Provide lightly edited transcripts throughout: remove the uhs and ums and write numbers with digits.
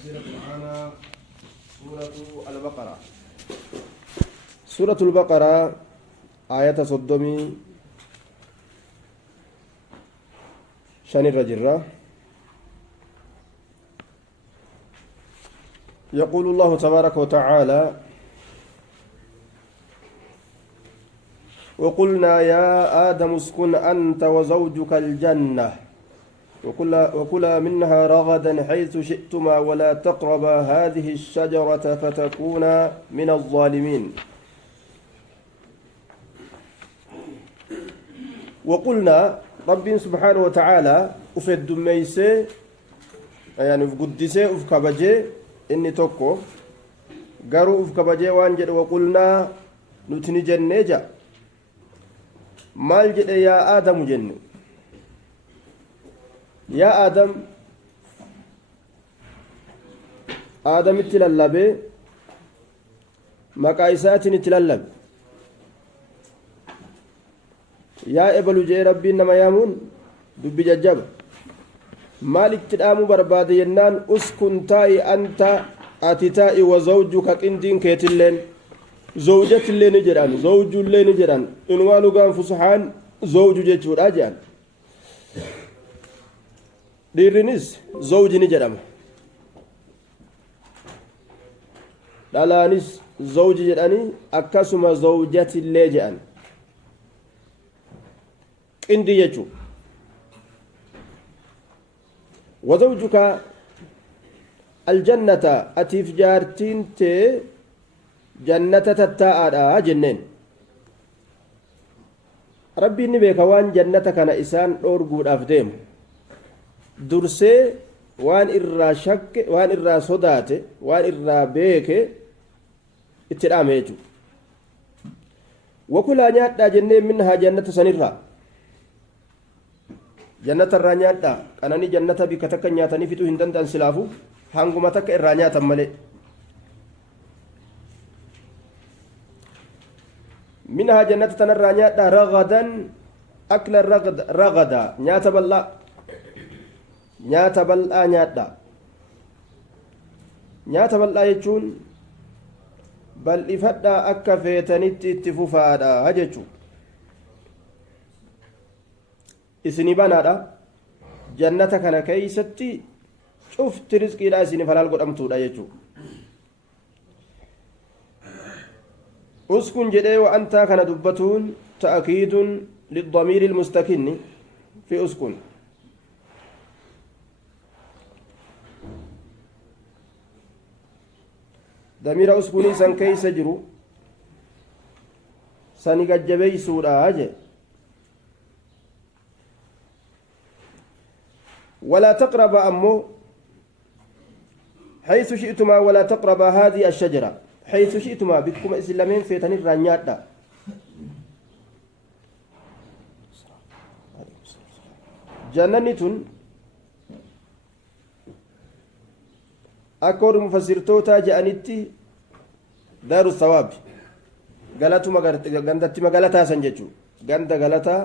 تفسيرة معنا سورة البقرة. سورة البقرة آية صدمي شان الرجرة. يقول الله تبارك وتعالى: وقلنا يا آدم اسكن أنت وزوجك الجنة وكلا منها رغدا حيث شئتما ولا تقربا هذه الشجرة فتكونا من الظالمين. وقلنا رب سبحانه وتعالى أفد ميسي يعني قدسي أفكبجي إني توكو قروا أفكبجي وانجد. وقلنا نتني جنجا مال جد يا آدم جن يا آدم آدم اتلالب مقايسات اتلالب يا إبلو جي ربي إنما يامون دبي ججب مالك تدامو برباد ينان اسكن تاي أنت أتتاي وزوجك كندين كيتلين زوجة اللي نجران زوج اللي نجران إنوانو قام فسحان زوج جيتشور أجان dhiirrinis zawji ni jedhama dhalaanis zawji jedhanii akkasuma zawjatillee jedhan qindii jechuu wazawjuka aljannata atiif jaartiin tee jannata tattaa'aadha jenneen rabbiin ni beeka waan jannata kana isaan dhoorguudhaaf deemu dursee waan irraa shakke waan irraa sodaate waan irraa beeke itti dhaame jechuudha. wakulaa nyaadhaa jennee minhaa jannata sanirraa jannata irraa nyaadhaa qananii jannata bika takka nyaatanii fixuu hin danda'an silaafu hanguma takka irraa nyaatan malee. minhaa jannata tanarraa nyaadhaa ragadan akla ragada nyaata bal'aa nyaata bal'aa nyaadha. nyaata bal'aa jechuun bal'ifadhaa akka feetanitti itti fufaadha jechuu isinii banaadha. jannata kana keeysatti cufti rizqiidha isinii halaal godhamtuudha jechuu. uskun jedhee wa'antaa kana dubbatuun ta'kiidun lidamiiri ilmustakinni fi uskun damiira uskunii san keeysa jiru sani gajjabeeysuudha je. ولا تقرب أمه حيث شئتما ولا تقرب هذه الشجرة حيث شئتما بكم إسلامين في تنير رانيات جننتون أكور مفسرتوتا جانتي دار الثواب غلطو غندتي مغلطا سنجچو غند غلطا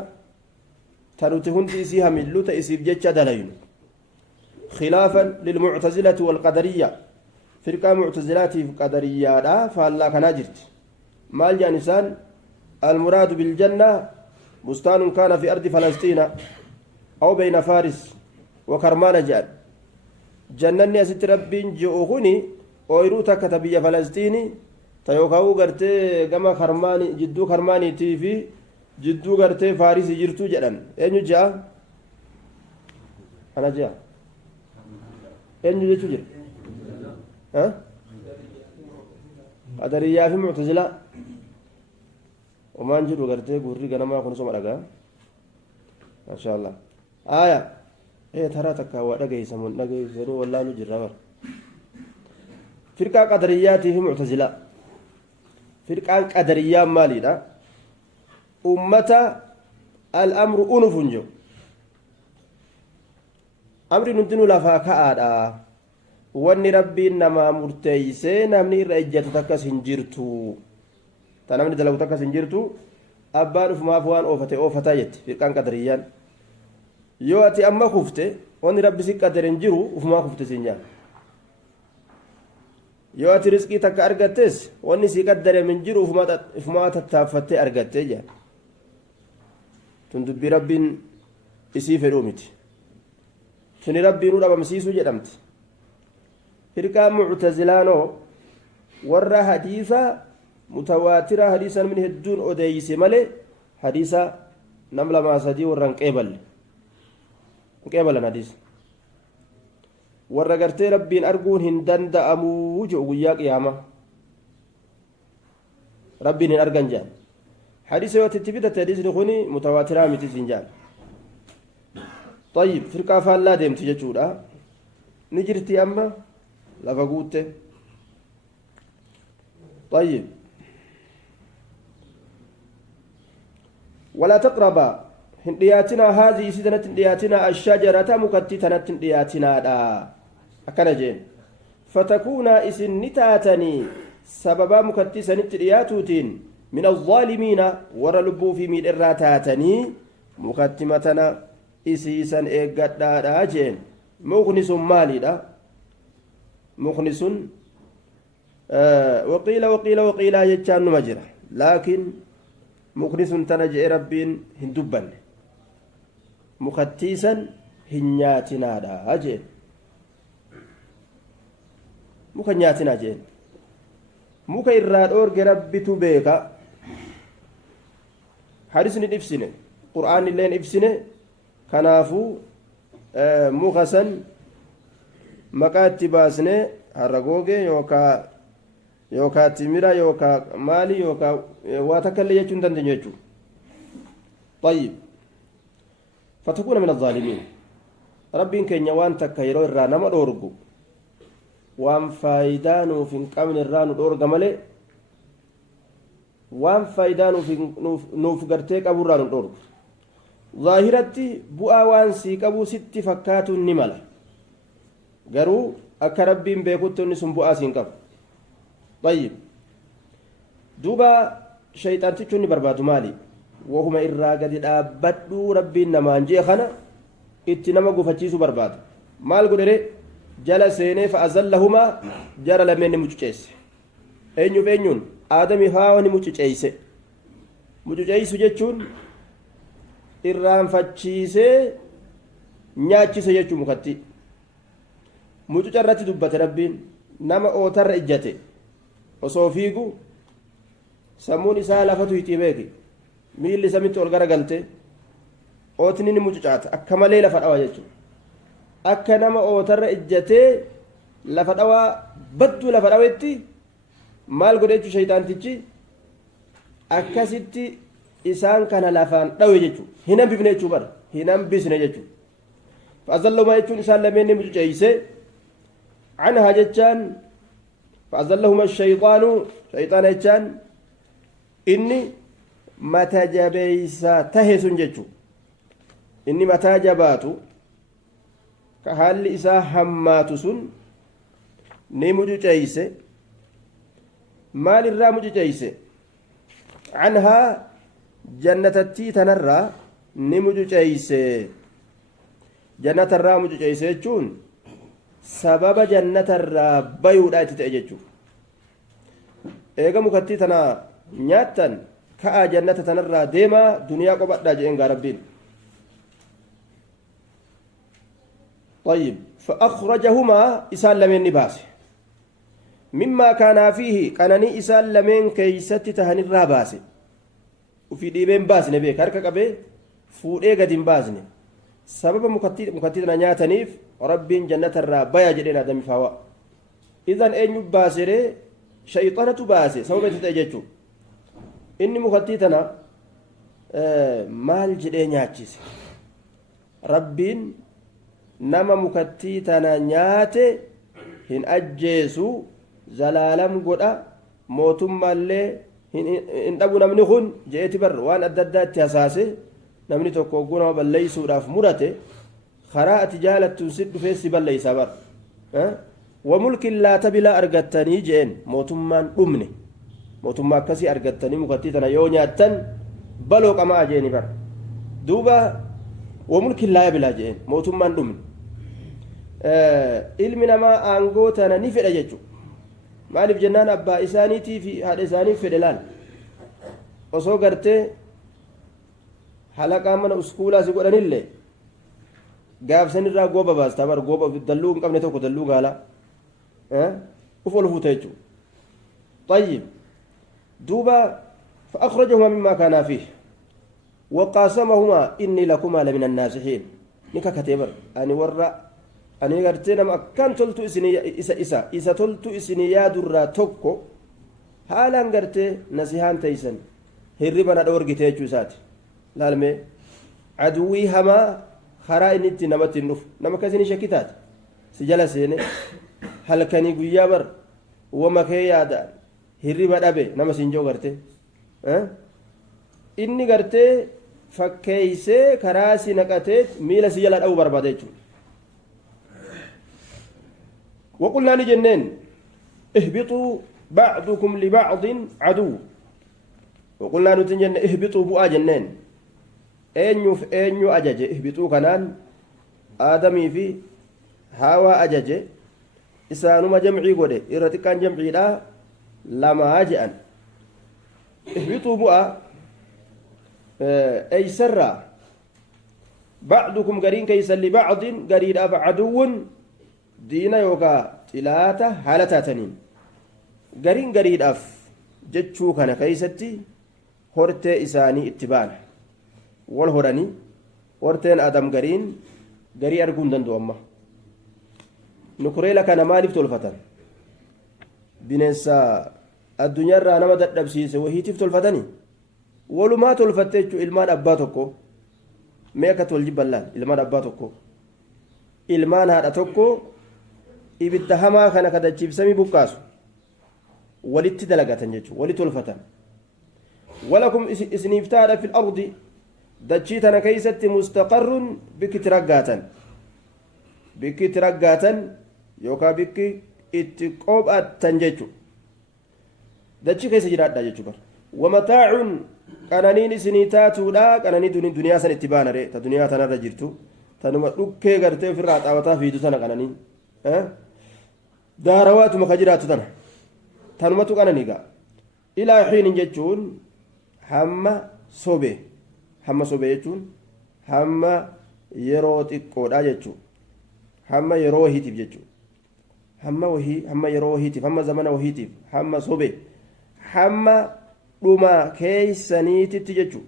تنوتي هندي سيها ملو تيسيف جچا دلاين خلافا للمعتزلة والقدرية فرقة معتزلات قدرية لا فالله كان جرت مال جانسان المراد بالجنة بستان كان في أرض فلسطين أو بين فارس وكرمان جان jannanni asitti rabbiin ji'u kuni ooyiruu takka ta biyya falastiini ta yookaan gartee gama karmaanii jidduu karmaaniitii fi jidduu gartee faarisii jirtuu jedhan eenyu ja'a ana ja'a eenyu jechuu jira qadariyyaa fi mu'tazilaa omaan jedhu gartee gurri ganamaa kun soma dhagaa maashaallah aayaa ترى تكا دغيسمون دغيسني والله نجرا فرقه قدريات في معتزله فرقه قدريه ماليدا امه الامر انفنجو امر ندن لفاكادا وان ربي انما مرتيسه نمني رجت تكا سنجرتو تنمني دلو تكا سنجرتو ابان فما فوان اوفتا يت فرقه قدريان yoo ati amma kufte wanni rabbi si qadaren jiru ufumaa kufte siin jaan yoo ati rizqii takka argattes wanni sii qaddare min jiru ufumaa tattaaffattee argattee jaa tun dubbii rabbiin isii fedhuu miti tuni rabbiinuu dhabamsiisuu jedhamti firqaa muctazilaanoo warra hadiisa mutawaatira hadiisa namni hedduun odeeyse malee hadiisa nam lamaa sadii warra hin qeebalan hadiisa warra gartee rabbiin arguun hin danda'amuu jedhu guyyaa qiyaamaa rabbiin hin argan jaan hadiisa yoo itti fidate hadiisni kun mutawaatiraa miti siin jaan طيب فرقة فالله ديمت جتشودا نجرتي أما لفقوته طيب ولا تقرب هندياتنا هذه سيدنا هندياتنا الشجرة مكتتنا هندياتنا دا أكنا جين فتكون إسن نتاتني سببا مكتسن هندياتوتين من الظالمين ورلبو في ميل الراتاتني مكتمتنا isiisan eeggadhaadha jeen muknisun maalidha muknisun waqiila jechaan numa jira laakiin muknisun tana jee rabbiin hin dubbanne mukattiisan hin nyaatinaadha jeen muka nyaatinaa jeen muka irraa dhoorge rabbitu beeka hadisni ibsine qur'aan illeen ibsine kanaafuu muka san maqaa itti baasnee harragoogee yookaa timira yookaa maali yookaa waa takka illee jechuu hin dandeenyu jechuudha طيب فتكون من الظالمين ربين كن يوان تكا يرو الرانا ما دورغو وان فايدانو في قمن الرانو دورغ مالي وان فايدانو في نوف غرتيك ابو الرانو دورغ ظاهرتي بؤا وان سيقبو ست فكات نملا غرو اك ربين بيكوت نسم بؤا سينقب طيب دوبا شيطان تشوني بربادو مالي وهما إراغد دابدو ربي نمانجي خنا اتنما قفتشيسو برباد مال قدري جل سيني فأزلهما جرى لمن مجتشيس أينيو بينيون آدمي هاوني مجتشيس مجتشيس جتشون إرام فتشيسي نياتشيس جتشو مكتي مجتشرتي دبت ربين نما أوتر إجتي وصوفيقو سموني سالفتو يتيبيكي miilli samitti ol garagalte ootni ni mucucaata akka malee lafa dhawaa jechuudha akka nama ootarra ijjatee lafa dhawaa badduu lafa dhawetti maal godhe jechuudha shayxaantichi akkasitti isaan kana lafaan dhawe jechuudha hin hambifne jechuudha bara hin hambisne jechuudha fa'azallahuma jechuun isaan lameen ni mucuceeyse canhaa jechaan fa'azallahuma shayxaanu shayxaana jechaan inni mataa jabeeysa tahe sun jechuun inni mataa jabaatu ka haalli isaa hammaatu sun ni mucuceeyse maal irraa mucuceeyse canhaa jannatattii tanarraa ni mucuceeyse jannatarraa mucuceeyse jechuun sababa jannatarraa bayuudha itti ta'e jechuun eega mukattii tana nyaattan كأ جنة تنرى ديما دنيا قبضة جئن ربين طيب فأخرجهما إسال لمن نباس مما كان فيه كانني إسال لمن كيست تهن الراباس وفي ديبين باس نبي كاركا قبي فوري قدين باسني سبب مكتتنا نياتنيف ربين جنة الرابايا جئن دم فوا إذن أين يباسري شيطانة باسي سبب تتأججو inni mukattii tana maal jedhee nyaachise rabbiin nama mukattii tana nyaate hin ajjeesu zalaalam godha mootummaallee hin dhabu namni kun je'eeti bar waan adda addaa itti hasaase namni tokko ogguu nama balleeysuudhaaf murate karaa ati jaalattuun si dhufee si balleeysaa bar wa mulkin laata bilaa argattanii je'en mootummaan dhumne mootummaa akkasii argattanii mukattii tana yoo nyaattan baloo qamaa jeeni bar duuba wamulkin laa bilaa jeen mootummaan dhumne ilmi namaa aangoo tana ni fedha jechu maaliif jennaan abbaa isaaniitii fi haadha isaanii fedhe laal osoo gartee halaqaa mana uskuulaa si godhanillee gaafsanirraa gooba baastaa bar gooba dalluu hin qabne tokko dalluu gaala uf ol fuuta jechuudha طيب دوبا فأخرجهما مما كانا فيه وقاسمهما إني لكما لمن الناصحين نكا كتبر أني ورّا أني قرتنا ما كان تلتو إسني إسا تلتو إسني يا درا توكو حالا قرتي نسيحان تيسن هربنا دور جتيجو ساتي لالمي عدوي هما خرا إنتي نمت النف نما كزيني شكيتات سجلا سيني هل كان يقول بر وما كي يادا هربا دابي نما سنجو قرتي inni gartee fakkeeysee karaa si naqateet miila si jala dha'uu barbaada jechuudha waqulnaa ni jenneen ihbixuu bacdukum libacdin caduu waqulnaa nuti jenne ihbixuu bu'aa jenneen eenyuuf eenyu ajaje ihbixuu kanaan aadamii fi haawaa ajaje isaanuma jamcii godhe irra xiqqaan jamciidha lamaa je'an ihbixuu bu'aa أي سرّا بعضكم قرين كيسا لبعض قرين أبا عدو دينا يوكا تلاتة حالتا تنين قرين أف جتشو كان كيستي هورتي إساني اتبان والهوراني هورتين آدم قرين أرقون دندو أما نكري لك أنا مالف تلفتن بنسا الدنيا رانا مدد نبسيسي وهي تفتلفتني walumaa tolfatte jechuun ilmaan abbaa tokko mee akka tol jibballaan ilmaan abbaa tokko ilmaan haadha tokko ibidda hamaa kana kadachiibsamii buqqaasu walitti dalagatan jechuun walitti tolfatan walakum isiniif taadha fil ardi dachii tana keeysatti mustaqarrun bikki itti raggaatan yookaan bikki itti qophaattan jechuun dachii keessa jiraadha jechuudha wamataacun qananiin isinii taatuudha qananii duniyaa san itti baanare ta duniyaa tanarra jirtu tanuma dhukkee gartee ofirraa xaawataa fiidu tana qananiin daarawaatuma ka jiraatu tana tanumatu qananii gaa ilaa xiinin jechuun hamma sobe jechuun hamma yeroo xiqqoodha jechuun hamma yeroo wahiitiif jechuun hamma yeroo wahiitiif hamma zamana wahiitiif hamma sobe hamma dhuma keeysaniititti jechu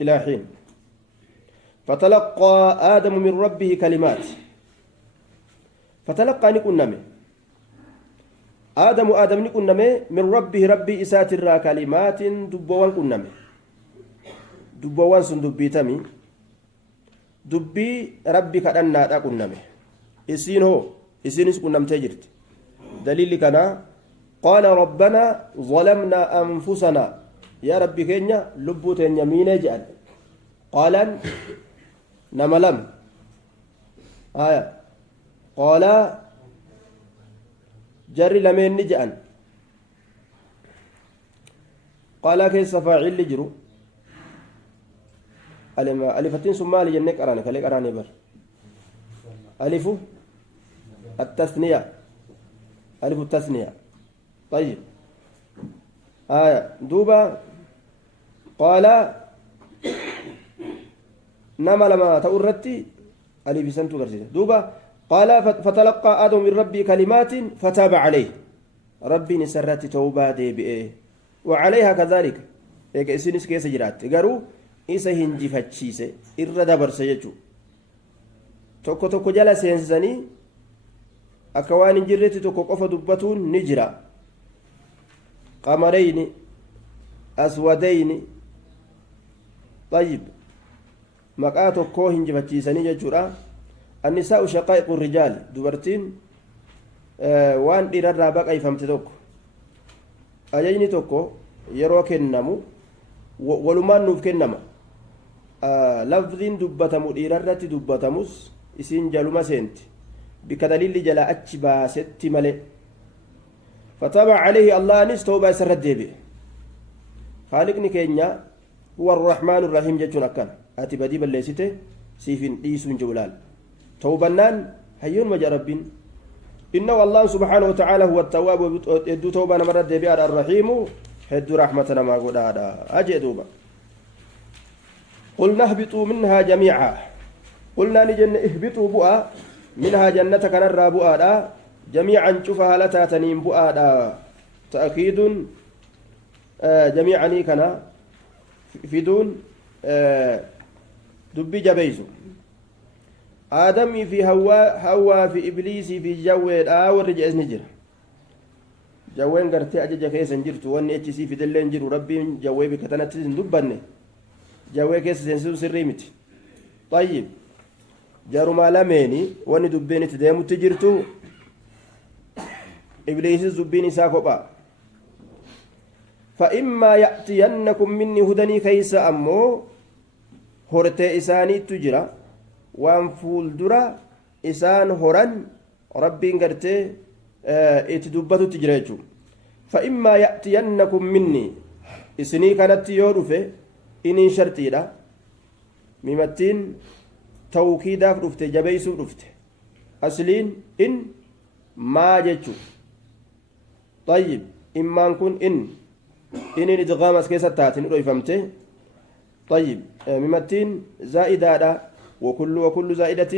ilaa xiin فتلقى آدم من ربه كلمات فتلقى نكنمه آدم نكنمه من ربه ربي إسات الرا كلمات دبوان كنمه دبوان سن دبيتمي دبي ربي كأننا دا كنمه إسين كنمته جرت دليل كنا قال ربنا ظلمنا أنفسنا يا ربي كينيا لبوتين يمين جعل قال نملم قال جري لمن نجأن قال كيس فاعل لجرو ألفتين سمالي جنك أرانا كليك أراني بر ألف التثنية ألف التثنية طيب دوبا قال نما لما تورتي ألي بسنتو غرسيس دوبا قال فتلقى آدم من ربي كلمات فتاب عليه ربي نسرت توبة دي بإيه وعليها كذلك إيك إسنس كيس جرات غرو إسا هنجي فتشيسي إرد برسيجو توكو جلا سينساني أكوان جرتي توكو قف دبتون نجرا قمرين أسودين طيب مقاتو كوهن جفتيساني جورا النساء شقائق الرجال دبرتين وان ديرر رابق أي فهمت توكو أجيني توكو يرو كنمو ولمان نوف كنما لفظين دبتمو ديررتي دبتموس اسين جالوما سنت بكدليل جلا أتشبا ست ملئ فتابع عليه الله نس توبة سرد به خالقني كينيا هو الرحمن الرحيم جتون أكان أتي بدي بلسيته سيفين ديسون جولال توبنان هيون مجا ربين إنه الله سبحانه وتعالى هو التواب يدو توبة مرة دبيار الرحيم هدو رحمتنا ما قد أجدوبا قلنا اهبطوا منها جميعا قلنا نجن اهبطوا بؤا منها جنة كنرى بؤا جميعا شوفها لتاتنين بؤا تأكيد جميعا كنا في دون دبي جبيزو آدمي في هوا في إبليس في جوين ورجع نجر جوين قرتي أجج كيس نجرت واني اتشي في دلين جر ربي جوي بكتنات دبني جوي كيس سنسو سريمتي طيب جارو مالاميني واني دبيني تديمو تجرتو إبليس زبيني ساكوبا فإما يأتينكم مني هدني كيس أمو هرتي إساني تجرى waan fuuldura isaan horan rabbiin gartee itti dubbatutti jira jechuudha fa'immaa ya'tiyannakum minni isinii kanatti yoo dhufe iniin shartiidha mimattiin tawkiidaaf dhufte jabeeysuuf dhufte asliin in maa jechuudha طيب immaan kun inin idgaamas keessa taatin dhoyfamte طيب mimattiin zaa'idaadha وكل زائدة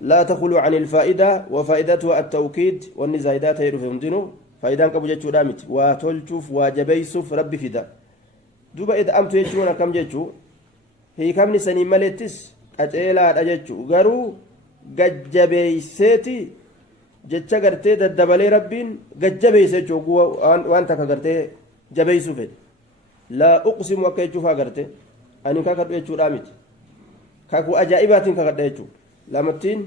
لا تخلو عن الفائدة وفائدتها التوكيد وان زائدات يرفع مدينو فائدان كبو جيتشو دامت وتلشوف وجبيسوف ربي فدا دوبا إذا أمتو يجونا كم جيتشو هي كم نساني ملتس أجيلا أجيتشو غارو ججبيسيتي جيتشا غرتي ددبالي ربين ججبيسيتشو وانتا كغرتي جبيسوف لا أقسم وكيتشوفا غرتي أني كاكتو يجو دامت kakuu ajaa'ibaatiin kakadha jechuudha lamattiin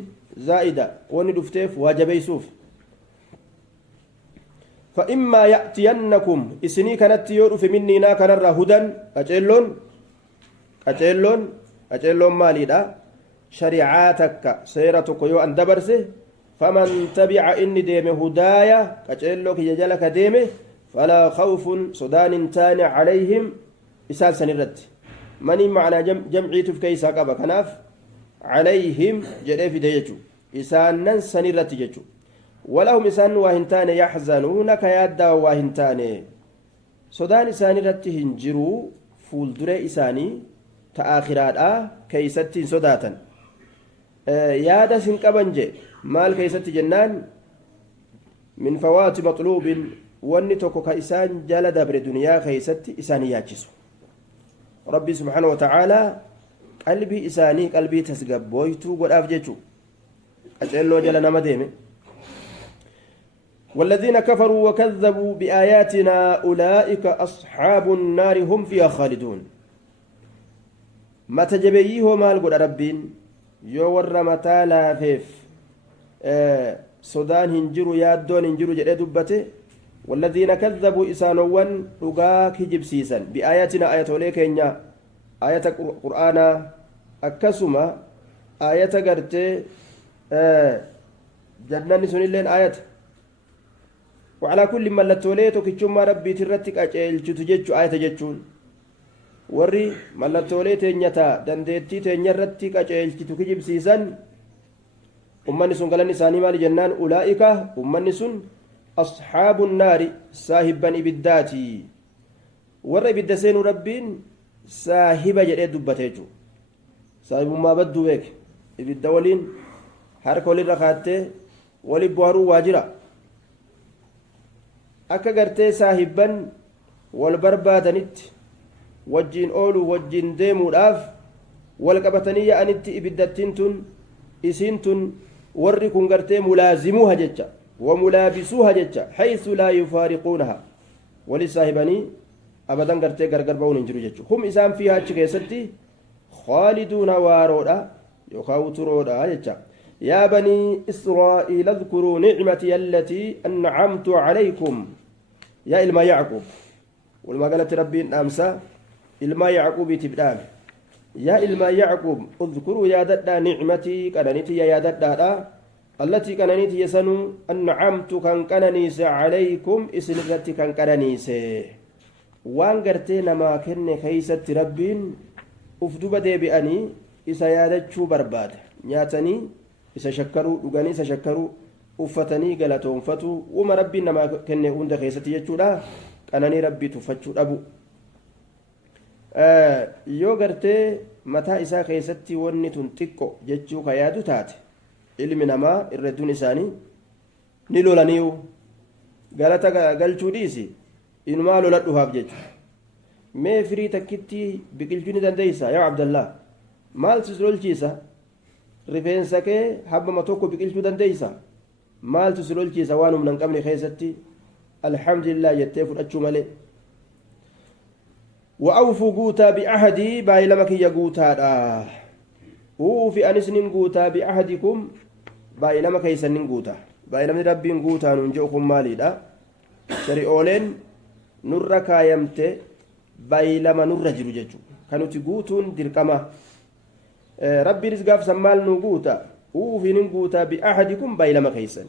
zaa'ida wanni dhufteef waa jabeeysuuf فإما يأتينكم إسني كانت يورف مني نا كان هدى أجلون مالي دا شريعاتك سيرتك يو أن دبرسه فمن تبع إني ديم هدايا أجلوك يجلك ديم فلا خوف صدان تاني عليهم إسال سنرد مني معنى جمعي تفكيسا قبا كناف عليهم جريف ديجو إسانا سنرت ججو ولهم إسان واهنتان يحزنون كيادا واهنتان صدان إسانرت هنجرو فولدر إساني تآخرات كيستين صداتا يادا سنكبنجي مال كيست جنان من فوات مطلوب واني توكو كإسان جال دبر دنيا كيست إساني ياجسو ربي سبحانه وتعالى قلبي إساني قلبي تسقبويتو قد أفجتو أجعلوا جلنا مديمي والذين كفروا وكذبوا بآياتنا أولئك أصحاب النار هم فيها خالدون ما تجبيه مال قد ربين يور متالا فيف سودان هنجروا يادون هنجروا جرى دبته والذين كذبوا إسانوان رقاك جبسيسا بآياتنا آية وليك إنيا آية قرآن أكسما آية قرت جنان سنين آية وعلى كل من لتوليتو كيشما ربي ترتك أجيل تججو آية ججون وري من لتوليت إنيتا دنديتي تنيرتك أجيل تجبسيسا أمني سن قلني ساني مالي جنان أولئك أمني سن أصحاب النار صاحبا إبداتي ور إبدا سين ربين صاحبا جري دبتيجو صاحب ما بدو بك إبدا ولين حركة ولين رخاتي ولي بوارو واجرة أكا قرتي صاحبا والبربادنت وجين أولو وجين ديمو الآف والقبتنية أنت إبداتين إسينتن وركن قرتي ملازموها جتشا وملابسوها جتشا حيث لا يفارقونها ولصاحبني أبدا قرتي قرقر بون انجرو جتشو هم إسام فيها تشكيستي خالدون وارودا يخاوترودا جتشا يا بني إسرائيل اذكروا نعمتي التي أنعمت عليكم يا إلما يعقوب ولما قالت ربي أمسى إلما يعقوب تبدان يا إلما يعقوب اذكروا يا ددا نعمتي كننيتي يا ددا التي كننيتي يسنو أنعمت كان كننيس عليكم إسنرتي كان كننيس وان قرتي نما كن كيست ربين أفدوب ديبئني إسا يادتشو برباد نياتني إسا شكروا لغاني إسا شكروا uffatanii galatoonfatu uma rabbiin namaa kenne hunda keessatti jechuudha qananii rabbii tuffachuu dhabu yoo gartee mataa isaa keessatti wanni tun xiqqo jechuu ka yaadu taate ilmi namaa irradduun isaanii ni lolaniiyu galata galchuu dhiisi inumaa loladhuhaaf jechuudha mee firii takkitti biqilchuu ni dandeeysa yaa abdallah maal sis lolchiisa rifeensa kee habbama tokko biqilchuu dandeeysa maaltu si lolchiisa waan humna hin qabne keessatti alhamdulillah jettee fudhachuu malee wa'awfuu guutaa bi'ahadii baay'ilama kiyya guutaadha uufi anis nin guutaa bi'ahadikum baay'ilama keeysan nin guuta baay'ilamni rabbiin guutaa nuun je'u kun maaliidha shari'ooleen nurra kaayamte baay'ilama nurra jiru jechuudha kanuti guutuun dirqama rabbiinis gaafsan maal nuu guuta uufinin guutaa bi'ahadikum baay'ilama keeysan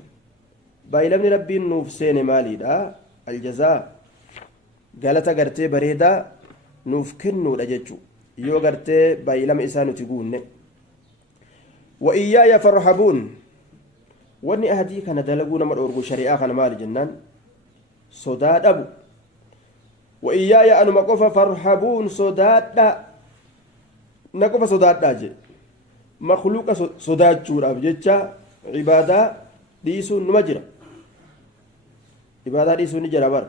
baay'ilamni rabbiin nuuf seene maaliidha aljazaa galata gartee bareedaa nuuf kennuudha jechuu yoo gartee baay'ilama isaa nuti guunne wa iyyaaya farhabuun wanni ahadii kana dalaguu nama dhoorgu shari'aa kana maali jennaan sodaa dhabu wa iyyaaya anuma qofa farhabuun sodaadha na qofa sodaadhaa jedhe makluuqa sodaachuudhaaf jecha ibaadaa dhiisuun numa jira ibaadaa dhiisuun ni jira bara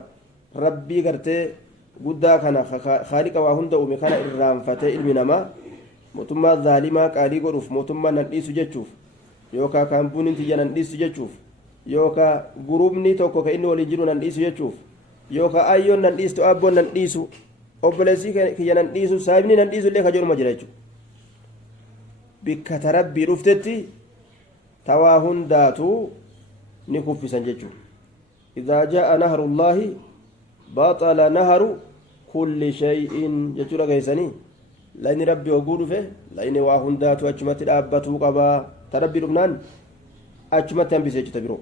rabbii gartee guddaa kana haaliqa waa hunda uume kana irraanfatee ilmi namaa mootummaa zaalimaa qaalii godhuuf mootummaa nan dhiisu jechuuf yookaan kaampuuniin tiyya nan dhiisu jechuuf yookaan guruubni tokko ka inni waliin jiru nan dhiisu jechuuf yookaan ayyoon nan dhiistu abboon nan dhiisu obboleessii kiyya nan dhiisu saayibni nan dhiisu illee ka jedhuma jira jechuudha bikka tarabbii dhuftetti tawaa hundaatu ni kuffisan jechuudha idaa jaa'a naharullaahi baaxala naharu kulli shay'in jechuudha geessanii layni rabbi oguu dhufe layni waa hundaatu achumatti dhaabbatuu qabaa tarabbii dhufnaan achumatti hambise jechuudha biroo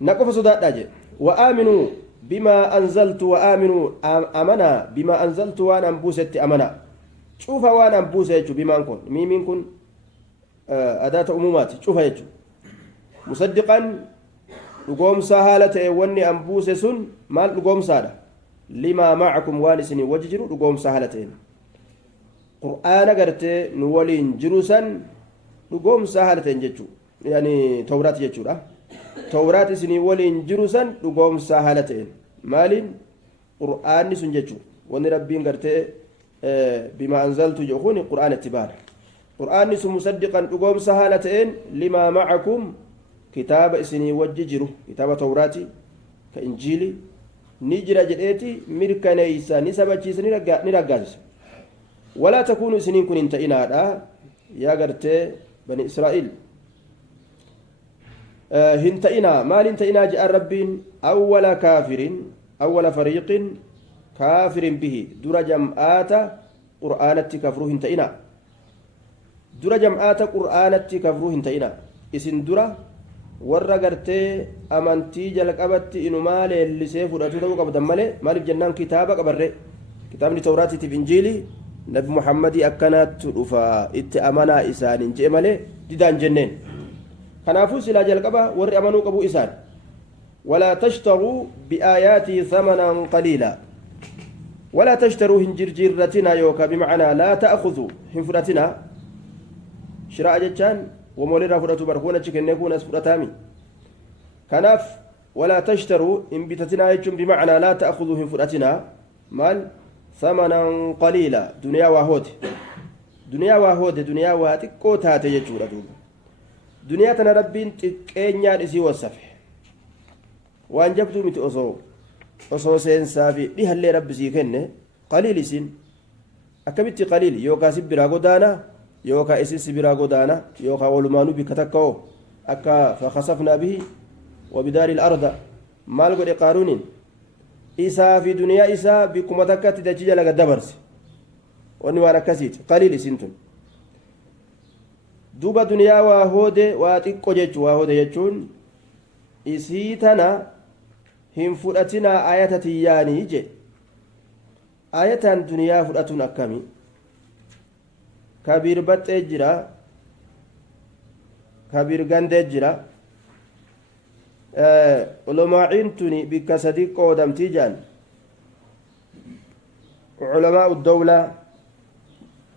na qofa sodaadhaa jedhe wa'aaminuu bimaa anzaltu wa'aaminuu amanaa bimaa anzaltu waan an buusetti amanaa cufa waan an buuse jechuudha bimaan kun miimiin kun adaata umumaati cufa jechuudha musaddiqan dhugoomsaa haala ta'e wanni an buuse sun maal dhugoomsaadha limaa macakum waan isinii wajji jiru dhugoomsaa haala ta'een qur'aana gartee nu waliin jiru san dhugoomsaa haala ta'een jechuudha yani tawraat jechuudha tawraat isinii waliin jiru san dhugoomsaa haala ta'een maaliin qur'aanni sun jechuudha wanni rabbiin gartee بما أنزلت جهوني قرآن اتباع قرآن اسم مصدقا تقوم سهالتين لما معكم كتاب اسني وججرو كتاب توراتي كإنجيلي نجرى جريتي مركا نيسا نسبة جيسا نرقاز ولا تكونوا سنين كن انتئنا يا قرتي بني إسرائيل هنتئنا مال انتئنا جاء ربين أول كافر أول فريق كافر به درا جمعات قرآنتي كفروه انتئنا درا جمعات قرآنتي كفروه انتئنا اسن درا warra gartee amantii jalqabatti inumaa leellisee fudhatu ta'uu qabdan malee maaliif jennaan kitaaba qabarre kitaabni tawraatiitiif injiilii nabi muhammadii akkanaattu dhufa itti amanaa isaaniin jee malee didaan jenneen kanaafuu silaa jalqaba warri amanuu qabu isaan walaa tashtaruu biaayaatii thamanan qaliila walaa tashtaruu hin jirjiirratina yookaa bimacnaa laa ta'khuduu hin fudhatina shiraa'a jechaan ومولي رافضة بركونة كن يكون أسفرتامي كناف ولا تشتروا إن بتتنا يجم بمعنى لا تأخذوهم فرأتنا مال ثمنا قليلا دنيا واهود دنيا واهود دنيا واتك كوتا تيجورا دنيا تنا ربين تكينيا رسي والسفح وان جبتوا مت أصو سين سافي لها اللي رب سيكنه قليل سين أكبت قليل يوكا سبرا قدانا yookaan isin sibiraa godaana yookaan walumaanuu bikka takka'oo akka fakasafnaa bihi wabidaari arda maal godhe qaaruuniin isaa fi duniyaa isaa bikkuma takkatti dachii jala gaddabarse wanni waan akkasiiti qaliil isin tun duuba duniyaa waa hoode waa xiqqo jechuu waa hoode jechuun isii tana hin fudhatinaa ayata tiyyaanii je ayataan duniyaa fudhatuun akkamii kabir baxxee jira kabir gandee jira علماء تني بكسدي قودم تيجان علماء الدولة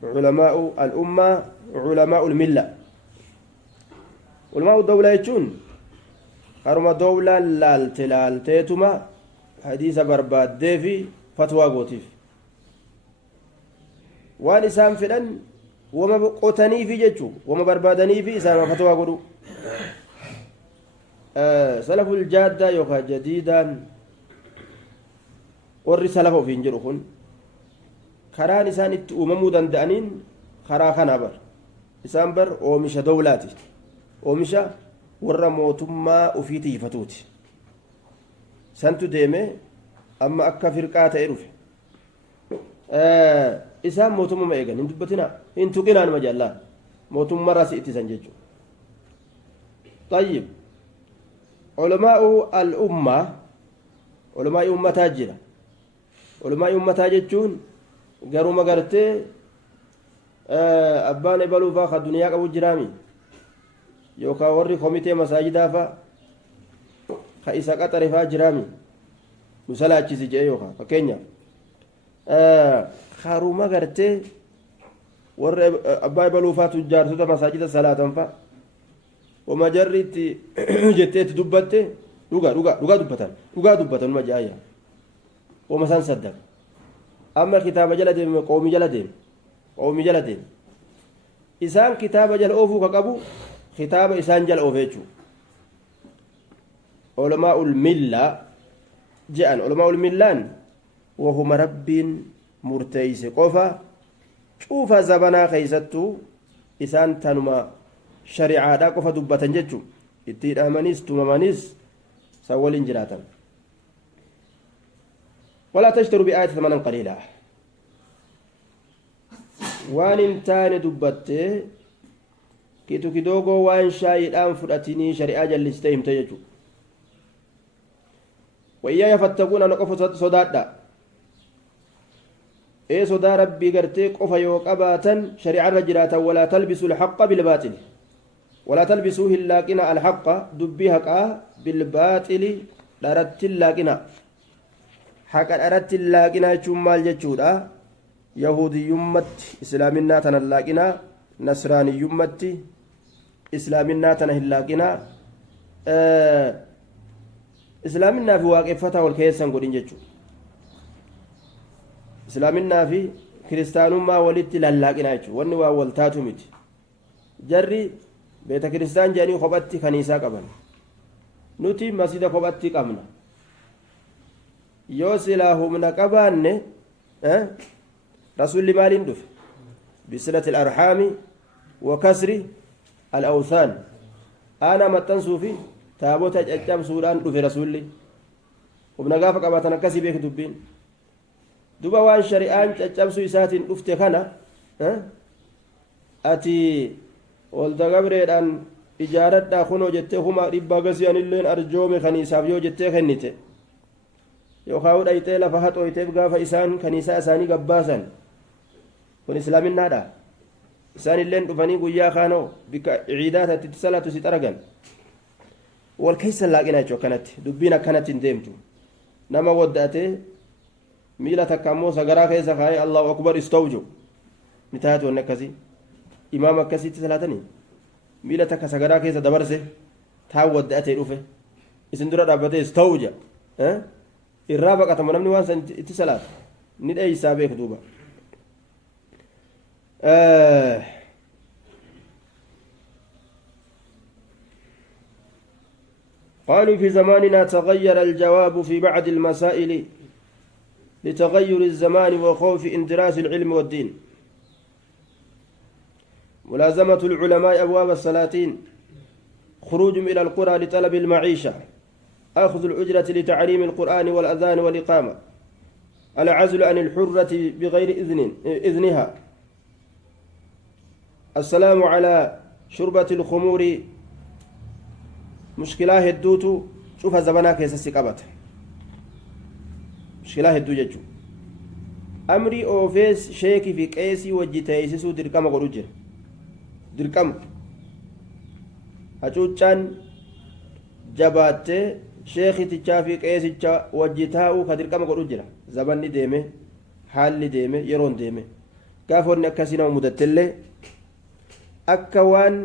علماء الأمة علماء الملة علماء الدولة يجون هرما دولة لالتيتما حديث برباد في فتوى قوتيف وان إسام فلان وما قوتني في ججو وما بربادني في إسام فتوى قدو سلف الجادة يوكا جديدا warri salafa ofiin jedhu kun karaan isaan itti uumamuu danda'aniin karaa kanaa bar isaan bar oomisha dowlaati oomisha warra mootummaa ofii tiifatuuti santu deeme amma akka firqaa ta'e dhufe isaan mootummaa eegan hin dubbatina hin tuqinaan majaallaan mootummaa raasi ittisan jechuudha طيب علماء الأمة علماء أمتها جرا علماء أمتها جتون قالوا ما قرتي أبان بلو فاخ الدنيا أبو جرامي يوكا وري كوميتي مساجدا فا خيسا قطر فا جرامي نسلا أجيسي جاي يوكا فكينيا خارو ما قرتي وري أبان بلو فا تجار سوتا مساجدا صلاة فا وما جريت جتيت دبته dhugaa dubbatan ma jaaya wama san saddaq amma kitaaba jala deeme qoomi jala deeme isaan kitaaba jala oofuu ka qabu kitaaba isaan jala oofeechuu ulamaa'ul milla je'an ulamaa'ul millaan wahuma rabbiin murteeyse qofa cuufa zabanaa keeysattuu isaan tanuma shari'aadhaa qofa dubbatan jechuu itti hidhamaniis tumamanis سوال جراتا ولا تشتروا بآية ثمنا قليلا وان انتان دبت كيتو كدوغو وان شاي الآن فرأتني شريعة جلستهم تيجو وإيايا فاتقون أن قف صدادا إيه صدا ربي قرتي قف يوك أباتا شريعة رجلاتا ولا تلبسوا الحق بالباطل ولا تلبسوه اللاقنا الحق دبيهك بالباطل دارت اللاقنا حق دارت اللاقنا شمال جچودا يهودي يمت اسلامنا تن اللاقنا نصراني يمت اسلامنا تن اللاقنا اسلامنا في واقفته والكيسن غدين جچو اسلامنا في كريستيانوما ولت اللاقنا جچو وني والتاتو مت جري beeta kiristaan jedhanii kophatti kaniisaa qaban nuti masjida kophatti qabna yoo silaa humna qabaanne rasuulli maaliin dhufe bisilati alarhaami wa kasri alawthaan aanaa maxxansuu fi taabota caccabsuudhaan dhufe rasuulli humna gaafa qabaatan akkasii beeku dubbiin duba waan shari'aan caccabsuu isaatiin dhufte kana ati olda gabreedhaan ijaaradhaa kunoo jettee huma dhibba gasii anilleen arjoome kaniisaaf yoo jettee kennite yookaan dhayxee lafa haxooyteef gaafa isaan kaniisaa isaanii gabbaasan kun islaaminaadha isaan illeen dhufanii guyyaa kaanoo bikka ciidaa itti salaatu si xaragan wal keessa laaqina jechuu akkanatti dubbiin akkanatti hin deemtu nama wadda'atee miila takka ammoo sagaraa keessa kaayee allahu akbar istawju ni taatu wanni akkasii imaam akkasitti salaatanii miila takka sagaraa keessa dabarse taa wadda'atee dhufe isin dura dhaabbatee istawja irraa baqatama namni waan san itti salaatu ni dheeysaa beeku duuba قالوا في زماننا تغير الجواب في بعض المسائل لتغير الزمان وخوف اندراس العلم والدين ملازمة العلماء أبواب السلاطين خروج إلى القرى لطلب المعيشة أخذ الأجرة لتعليم القرآن والأذان والإقامة العزل عن الحرة بغير إذنها السلام على شربة الخمور مشكلة هدوتو شوف زمانك يسسكبت مشكلة هدو ججو أمري أوفيس شيكي في قيسي وجتايسسو دركما قروجر دركما hacuuccaan jabaattee sheekitichaa fi qeesicha wajji taa'uu ka dirqama godhu jira zabanni deeme haalli deeme yeroon deeme gaafa wanni akkasii nama mudattellee akka waan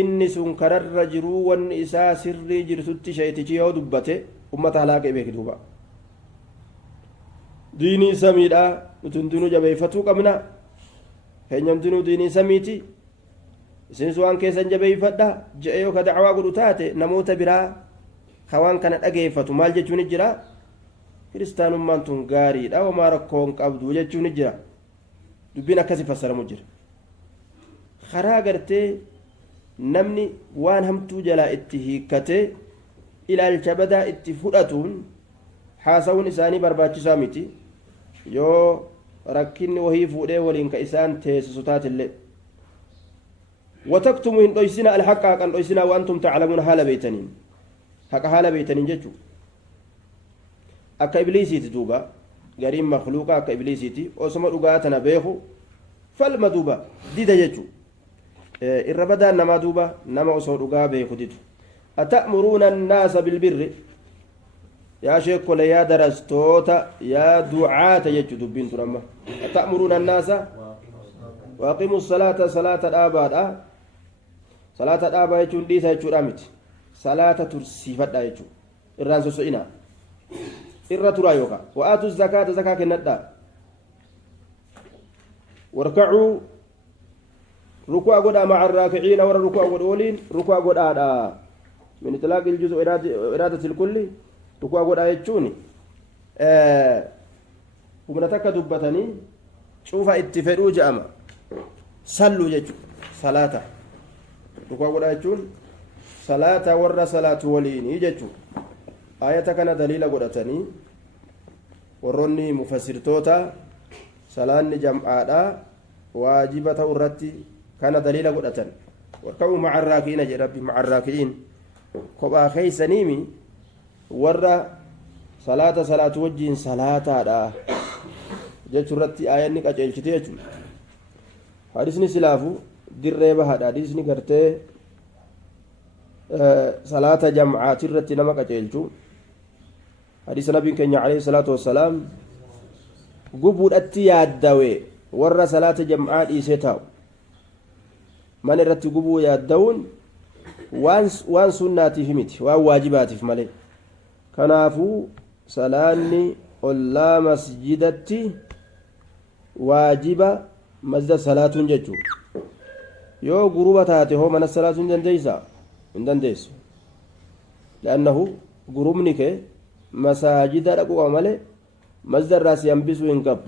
inni sun kararra jiruu wanni isaa sirrii jirtutti sheetichi yoo dubbate ummata halaaqee beeki duuba diinii samiidhaa nuti hundinuu jabeeffatuu qabna keenya hundinuu diinii samiiti isinis waan keessan jabeeffadha je'ee yoo ka dacwaa godhu taate namoota biraa ka waan kana dhageeffatu maal jechuun jira kiristaanummaan tun gaariidha wamaa rakkoon qabdu jechuun jira dubbiin akkasi fassaramu jira karaa gartee namni waan hamtuu jalaa itti hiikkatee ilaalcha badaa itti fudhatuun haasawuun isaanii barbaachisaa miti yoo rakkinni wahii fuudhee waliin ka isaan teessisu taatillee وتكتموا إن دويسنا الحق أن دويسنا وأنتم تعلمون حال بيتنين حق حال بيتنين جتشو أكا إبليسي تدوبا قريم مخلوقا أكا إبليسي تي وسمى رقاتنا بيخو فالمدوبا ديدا جتشو الربدا نما دوبا نما وسمى رقا بيخو ديدو أتأمرون الناس بالبر يا شيخ يا درستوتا يا دعاة جتشو دبين ترمى أتأمرون الناس وأقيموا الصلاة صلاة الآباد صلاة الآباد يجون ديسا يجون أمت صلاة ترسيفت يجون الرانسو سئنا إرى يوكا وآتوا الزكاة زكاة الندى واركعوا ركوع قد مع الراكعين ورا ركوع قد أولين ركوع قد من إطلاق الجزء إرادة الكل ركوع قد يجوني ومنتك دبتني شوف اتفقوا جأما صلوا يجو صلاة ركوع قد يجون صلاة ورا صلاة ولين يجو آية كان دليل قدتني وروني مفسر توتا صلاة جمعاء واجبة ورتي كان دليل قدتني واركعوا مع الراكعين يا ربي مع الراكعين كوبا خيسنيمي ورا صلاة وجين صلاة جت رتي آية نك أجلشتي أجل حديثني سلافو درّيبه هذا حديثني قرتي صلاة جمعات رتي نمك أجلشو حديث نبي كنيا عليه الصلاة والسلام قبول التياد دوي ورّا صلاة جمعات إيسيتاو من الرتي قبول يادون وان سناتي في متي وان واجباتي في مالي كنافو صلاني ولا مسجدتي واجبة مسجد صلاة ججو يو قروبة تاتي هو من الصلاة دنديسا دنديس لأنه قروبنك مساجد لقوا عمله مسجد راس ينبسو ينقب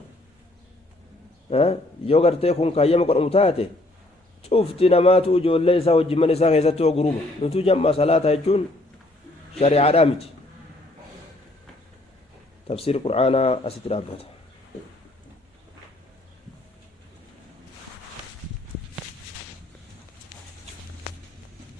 يو قرتي خون كايما قرأ متاتي شفت نماتو جولي سا وجمال سا خيستو قروبة نتو جمع صلاة يجون شريعة رامتي تفسير القرآن أسترابته